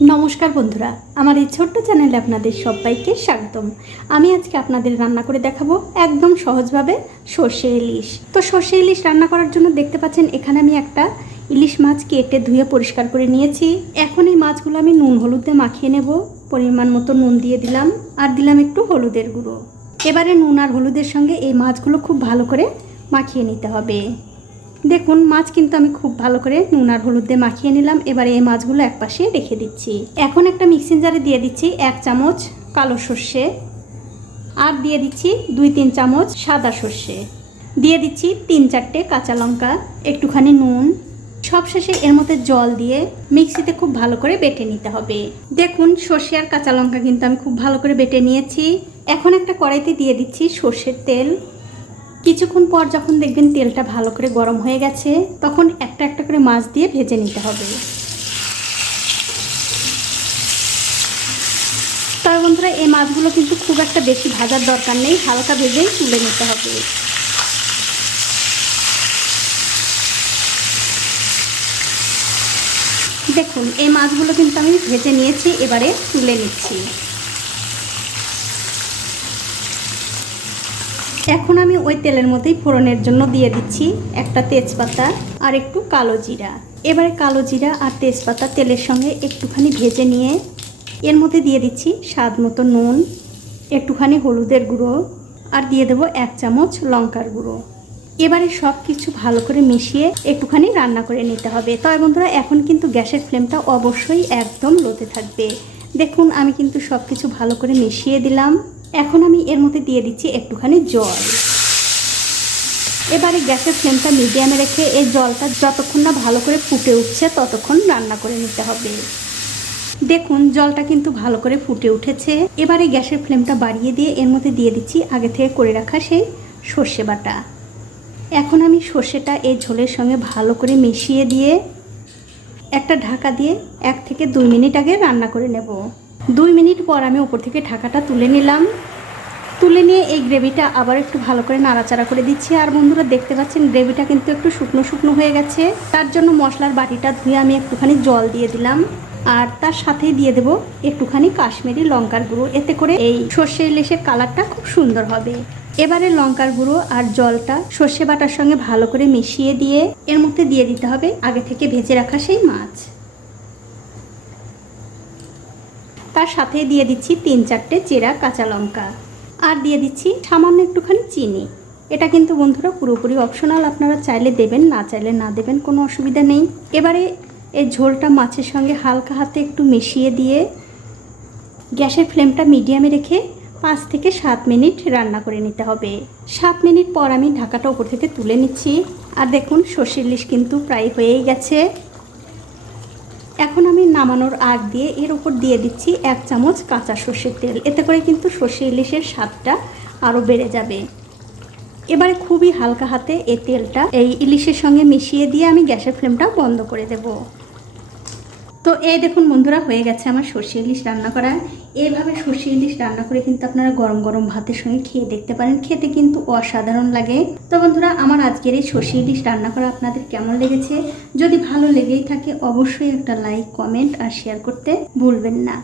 নমস্কার বন্ধুরা, আমার এই ছোট্ট চ্যানেলে আপনাদের সবাইকে স্বাগতম। আমি আজকে আপনাদের রান্না করে দেখাবো একদম সহজভাবে সর্ষে ইলিশ। তো সর্ষে ইলিশ রান্না করার জন্য দেখতে পাচ্ছেন এখানে আমি একটা ইলিশ মাছ কেটে ধুয়ে পরিষ্কার করে নিয়েছি। এখন এই মাছগুলো আমি নুন হলুদ দিয়ে মাখিয়ে নেব। পরিমাণ মতো নুন দিয়ে দিলাম আর দিলাম একটু হলুদের গুঁড়ো। এবারে নুন আর হলুদের সঙ্গে এই মাছগুলো খুব ভালো করে মাখিয়ে নিতে হবে। দেখুন মাছ কিন্তু আমি খুব ভালো করে নুন আর হলুদ দিয়ে মাখিয়ে নিলাম। এবারে এই মাছগুলো একপাশে রেখে দিচ্ছি। এখন একটা মিক্সিং জারে দিয়ে দিচ্ছি 1 চামচ কালো সর্ষে, আর দিয়ে দিচ্ছি 2-3 চামচ সাদা সর্ষে, দিয়ে দিচ্ছি 3-4টে কাঁচা লঙ্কা, একটুখানি নুন। সবশেষে এর মধ্যে জল দিয়ে মিক্সিতে খুব ভালো করে বেটে নিতে হবে। দেখুন সর্ষে আর কাঁচা লঙ্কা কিন্তু আমি খুব ভালো করে বেটে নিয়েছি। এখন একটা কড়াইতে দিয়ে দিচ্ছি সর্ষের তেল। কিছুক্ষণ পর যখন দেখবেন তেলটা ভালো করে গরম হয়ে গেছে, তখন একটা একটা করে মাছ দিয়ে ভেজে নিতে হবে। তবে বন্ধুরা এই মাছগুলো কিন্তু খুব একটা বেশি ভাজার দরকার নেই, হালকা ভেজেই তুলে নিতে হবে। দেখুন এই মাছগুলো কিন্তু আমি ভেজে নিয়েছি, এবারে তুলে নিচ্ছি। এখন আমি ওই তেলের মধ্যেই ফোড়নের জন্য দিয়ে দিচ্ছি একটা তেজপাতা আর একটু কালো জিরা। এবারে কালো জিরা আর তেজপাতা তেলের সঙ্গে একটুখানি ভেজে নিয়ে এর মধ্যে দিয়ে দিচ্ছি স্বাদ মতো নুন, একটুখানি হলুদের গুঁড়ো, আর দিয়ে দেবো 1 চামচ লঙ্কার গুঁড়ো। এবারে সব কিছু ভালো করে মিশিয়ে একটুখানি রান্না করে নিতে হবে। তবে বন্ধুরা এখন কিন্তু গ্যাসের ফ্লেমটা অবশ্যই একদম লোতে থাকবে। দেখুন আমি কিন্তু সব কিছু ভালো করে মিশিয়ে দিলাম। এখন আমি এর মধ্যে দিয়ে দিচ্ছি একটুখানি জল। এবারে গ্যাসের ফ্লেমটা মিডিয়ামে রেখে এই জলটা যতক্ষণ না ভালো করে ফুটে উঠছে ততক্ষণ রান্না করে নিতে হবে। দেখুন জলটা কিন্তু ভালো করে ফুটে উঠেছে। এবারে গ্যাসের ফ্লেমটা বাড়িয়ে দিয়ে এর মধ্যে দিয়ে দিচ্ছি আগে থেকে করে রাখা সেই সর্ষে বাটা। এখন আমি সর্ষেটা এই ঝোলের সঙ্গে ভালো করে মিশিয়ে দিয়ে একটা ঢাকা দিয়ে 1 থেকে 2 মিনিট আগে রান্না করে নেব। 2 মিনিট পর আমি উপর থেকে ঢাকাটা তুলে নিলাম। তুলে নিয়ে এই গ্রেভিটা আবার একটু ভালো করে নাড়াচাড়া করে দিচ্ছি। আর বন্ধুরা দেখতে পাচ্ছেন গ্রেভিটা কিন্তু একটু শুকনো শুকনো হয়ে গেছে। তার জন্য মশলার বাটিটা ধুয়ে আমি একটুখানি জল দিয়ে দিলাম, আর তার সাথেই দিয়ে দেব একটুখানি কাশ্মীরি লঙ্কার গুঁড়ো। এতে করে এই সর্ষে ইলিশের কালারটা খুব সুন্দর হবে। এবারে লঙ্কার গুঁড়ো আর জলটা সর্ষে বাটার সঙ্গে ভালো করে মিশিয়ে দিয়ে এর মধ্যে দিয়ে দিতে হবে আগে থেকে ভেজে রাখা সেই মাছ। তার সাথে দিয়ে দিচ্ছি 3-4টে চেরা কাঁচা লঙ্কা, আর দিয়ে দিচ্ছি সামান্য একটুখানি চিনি। এটা কিন্তু বন্ধুরা পুরোপুরি অপশনাল, আপনারা চাইলে দেবেন, না চাইলে না দেবেন, কোনো অসুবিধা নেই। এবারে এই ঝোলটা মাছের সঙ্গে হালকা হাতে একটু মিশিয়ে দিয়ে গ্যাসের ফ্লেমটা মিডিয়ামে রেখে 5 থেকে 7 মিনিট রান্না করে নিতে হবে। 7 মিনিট পর আমি ঢাকাটা উপর থেকে তুলে নিচ্ছি। আর দেখুন সর্ষে ইলিশ কিন্তু প্রায় হয়েই গেছে। এখন আমি নামানোর আগ দিয়ে এর উপর দিয়ে দিচ্ছি 1 চামচ কাঁচা সর্ষের তেল। এতে করে কিন্তু সর্ষে ইলিশের স্বাদটা আরও বেড়ে যাবে। এবারে খুবই হালকা হাতে এই তেলটা এই ইলিশের সঙ্গে মিশিয়ে দিয়ে আমি গ্যাসের ফ্লেমটা বন্ধ করে দেব। তো এই দেখুন বন্ধুরা হয়ে গেছে আমার সর্ষে ইলিশ রান্না করা। এইভাবে সর্ষে ইলিশ রান্না করে কিন্তু আপনারা গরম গরম ভাতের সঙ্গে খেয়ে দেখতে পারেন, খেতে কিন্তু অসাধারণ লাগে। তো বন্ধুরা আমার আজকের এই সর্ষে ইলিশ রান্না করা আপনাদের কেমন লেগেছে? যদি ভালো লেগেই থাকে অবশ্যই একটা লাইক, কমেন্ট আর শেয়ার করতে ভুলবেন না।